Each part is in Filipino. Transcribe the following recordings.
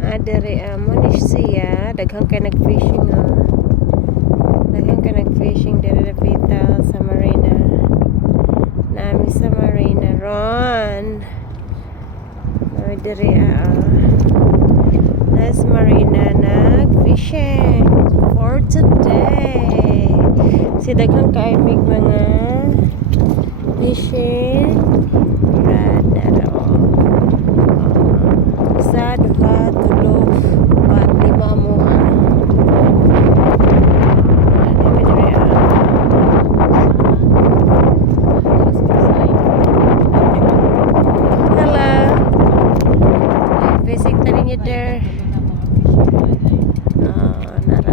adere mo ni siya daghang kay nag-fishing daghang kay nag-fishing dire dapita sa marina nami sa marina ron dire nice marina nag-fishing for today si daghang kay mig mga fishing rad isa, duha, tulo, upat, lima mo hello basic tali niya there nara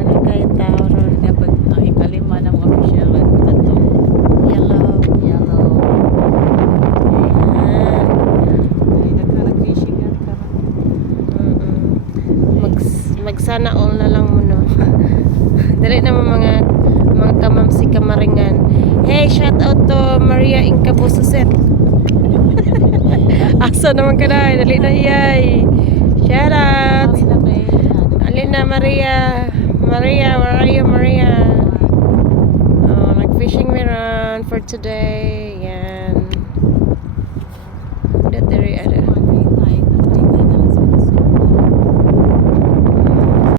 ano kayo tao ron ikalima na mga official tato yellow magsana all na lang mo no dali naman mga kamamsi kamaringan. Hey, shout out to Maria Inca Bususet. Asa naman ka na, dali na iyay. Shout out Alina Maria, where are you Maria? Nag-fishing we run for today.